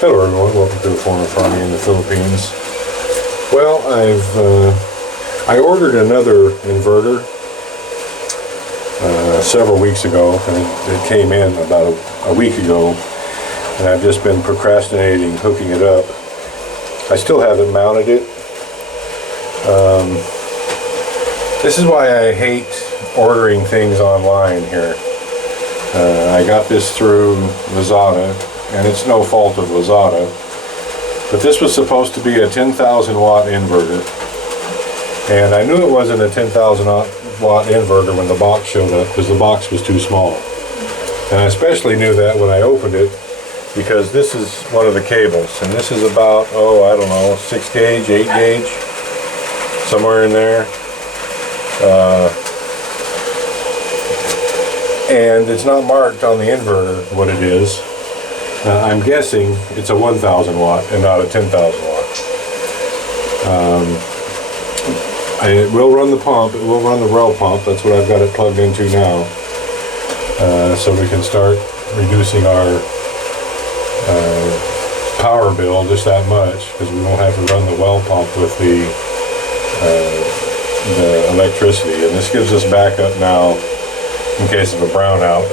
Hello everyone, welcome to the Former Farming in the Philippines. Well, I ordered another inverter several weeks ago, and it came in about a week ago, and I've just been procrastinating hooking it up. I still haven't mounted it. This is why I hate ordering things online here. I got this through Lazada, and it's no fault of Lazada, but this was supposed to be a 10,000 watt inverter, and I knew it wasn't a 10,000 watt inverter when the box showed up because the box was too small. And I especially knew that when I opened it because this is one of the cables, and this is about, I don't know, 6 gauge, 8 gauge, somewhere in there. And it's not marked on the inverter what it is. I'm guessing it's a 1,000 watt and not a 10,000 watt. It will run the pump, it will run the well pump. That's what I've got it plugged into now. So we can start reducing our power bill just that much, because we won't have to run the well pump with the electricity. And this gives us backup now in case of a brownout.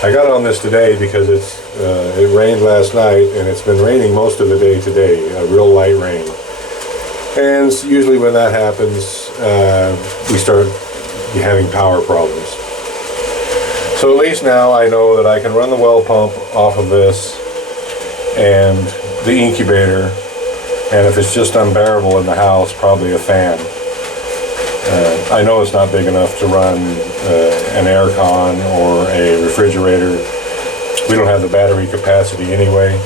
I got on this today because it rained last night, and it's been raining most of the day today, a real light rain. And usually when that happens, we start having power problems. So at least now I know that I can run the well pump off of this and the incubator, and if it's just unbearable in the house, probably a fan. I know it's not big enough to run an air con or a refrigerator. We don't have the battery capacity anyway,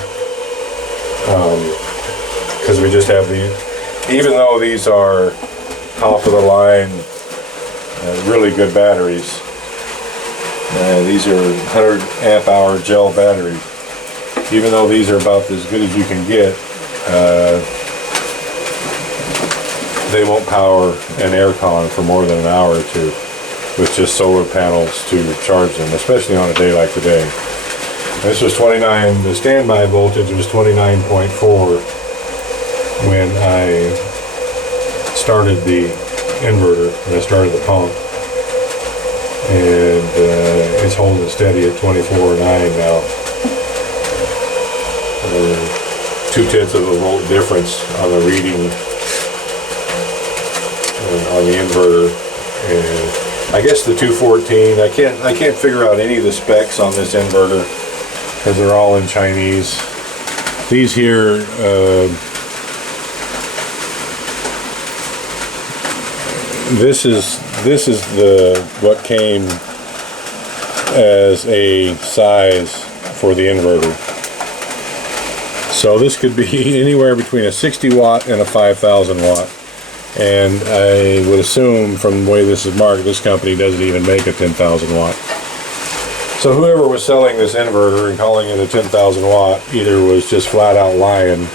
because we just have even though these are top of the line, really good batteries. These are 100 amp hour gel batteries. Even though these are about as good as you can get, they won't power an air con for more than an hour or two with just solar panels to charge them, especially on a day like today. This was 29, the standby voltage was 29.4 when I started the inverter, when I started the pump. And it's holding steady at 24.9 now. 0.2 of a volt difference on the reading on the inverter, and I guess the 214. I can't figure out any of the specs on this inverter because they're all in Chinese. These here, this is what came as a size for the inverter. So this could be anywhere between a 60 watt and a 5,000 watt. And I would assume from the way this is marked, this company doesn't even make a 10,000 watt. So whoever was selling this inverter and calling it a 10,000 watt either was just flat out lying,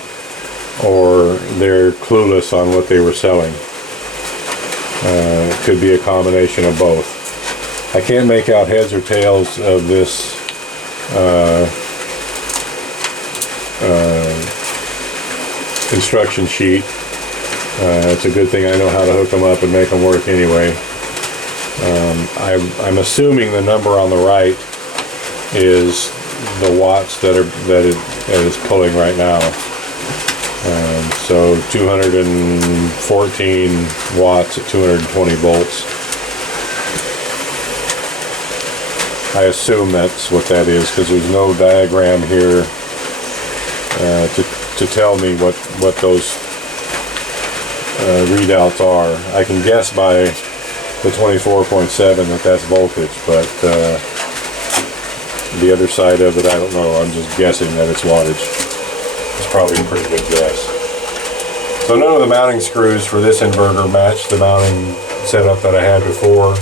or they're clueless on what they were selling. It could be a combination of both. I can't make out heads or tails of this instruction sheet. It's a good thing I know how to hook them up and make them work anyway. I'm assuming the number on the right is the watts that it is pulling right now. So 214 watts at 220 volts. I assume that's what that is because there's no diagram here to tell me what those readouts are. I can guess by the 24.7 that's voltage, but the other side of it I don't know. I'm just guessing that it's wattage. It's probably a pretty good guess. So none of the mounting screws for this inverter match the mounting setup that I had before.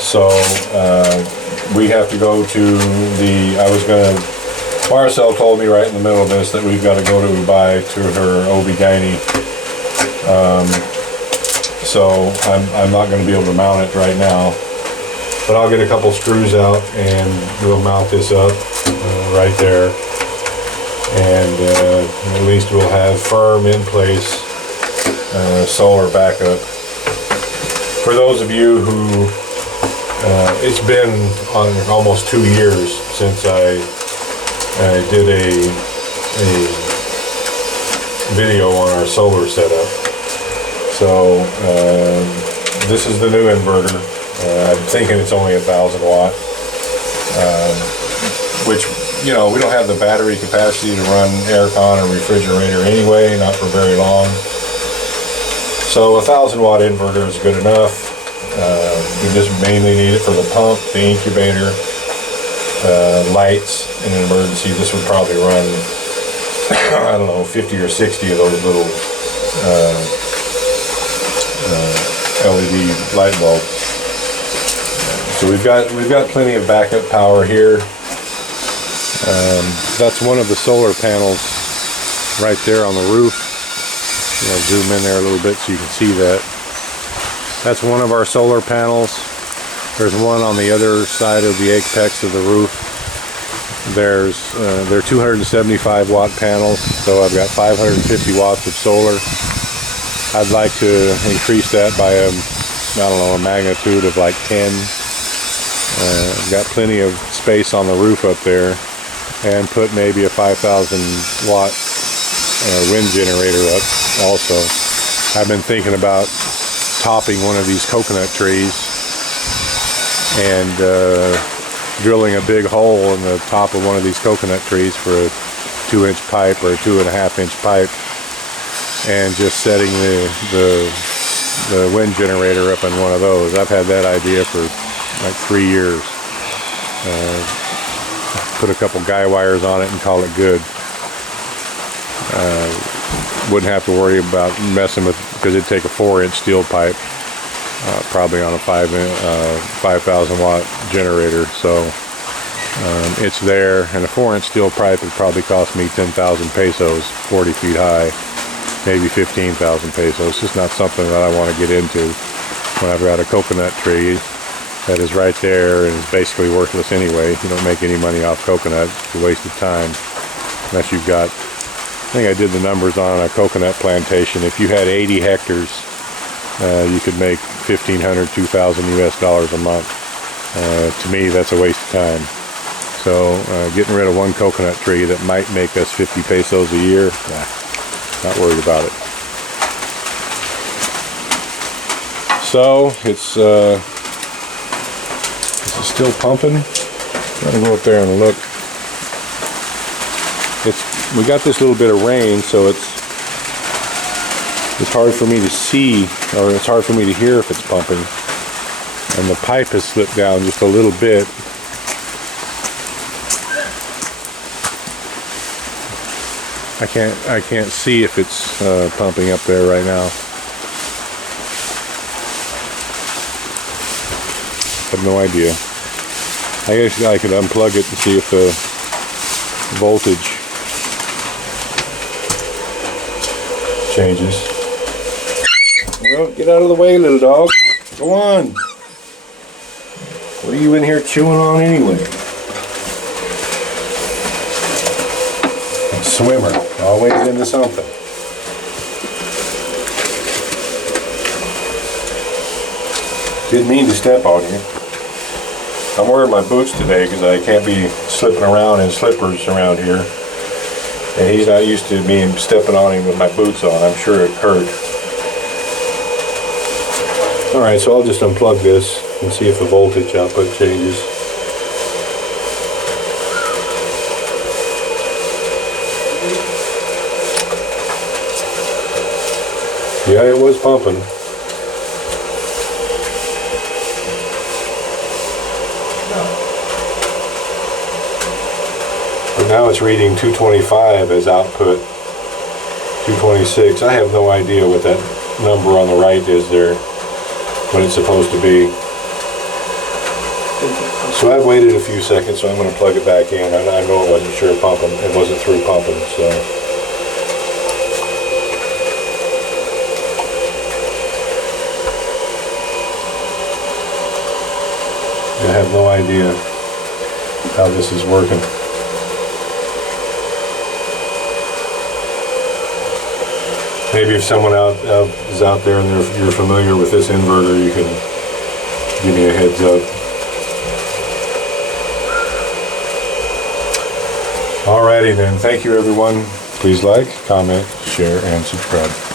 So we have to go to Marcel told me right in the middle of this that we've got to go to her OB-GYN. So I'm not going to be able to mount it right now, but I'll get a couple screws out and we'll mount this up right there. and at least we'll have firm in place solar backup. For those of you who it's been on almost 2 years since I did a video on our solar setup. So this is the new inverter. I'm thinking it's only 1,000 watt, which, you know, we don't have the battery capacity to run aircon or refrigerator anyway, not for very long. So 1,000 watt inverter is good enough. We just mainly need it for the pump, the incubator, lights in an emergency. This would probably run, I don't know, 50 or 60 of those little LED light bulbs. So we've got plenty of backup power here. That's one of the solar panels right there on the roof. I'll zoom in there a little bit so you can see that. That's one of our solar panels. There's one on the other side of the apex of the roof. They're 275 watt panels, so I've got 550 watts of solar. I'd like to increase that by a magnitude of like 10. I've got plenty of space on the roof up there, and put maybe a 5,000 watt wind generator up also. I've been thinking about topping one of these coconut trees and drilling a big hole in the top of one of these coconut trees for a 2-inch pipe or a 2.5-inch pipe, and just setting the wind generator up in one of those. I've had that idea for like 3 years. Put a couple guy wires on it and call it good. Wouldn't have to worry about messing with, because it'd take a 4-inch steel pipe, probably on a 5,000 watt generator. So it's there, and a 4-inch steel pipe would probably cost me 10,000 pesos, 40 feet high, maybe 15,000 pesos. It's just not something that I want to get into when I've got a coconut tree that is right there and is basically worthless anyway. You don't make any money off coconut. It's a waste of time unless you've got, I think I did the numbers on a coconut plantation. If you had 80 hectares, you could make $1,500, $2,000 US a month. To me, that's a waste of time. So getting rid of one coconut tree that might make us 50 pesos a year, not worried about it. So it's still pumping. I'm gonna go up there and look. We got this little bit of rain, so it's hard for me to see, or it's hard for me to hear if it's pumping. And the pipe has slipped down just a little bit. I can't see if it's pumping up there right now. I have no idea. I guess I could unplug it and see if the voltage changes. Well, get out of the way, little dog. Go on. What are you in here chewing on anyway? A swimmer, always into something. Didn't mean to step on you. I'm wearing my boots today because I can't be slipping around in slippers around here. And he's not used to me stepping on him with my boots on. I'm sure it hurt. Alright, so I'll just unplug this and see if the voltage output changes. Yeah, it was pumping. But now it's reading 225 as output, 226. I have no idea what that number on the right is there, what it's supposed to be. So I've waited a few seconds, so I'm going to plug it back in. I know it wasn't sure pumping, it wasn't through pumping, so. I have no idea how this is working. maybe if someone is out there and you're familiar with this inverter, you can give me a heads up. Alrighty then, thank you everyone. Please like, comment, share, and subscribe.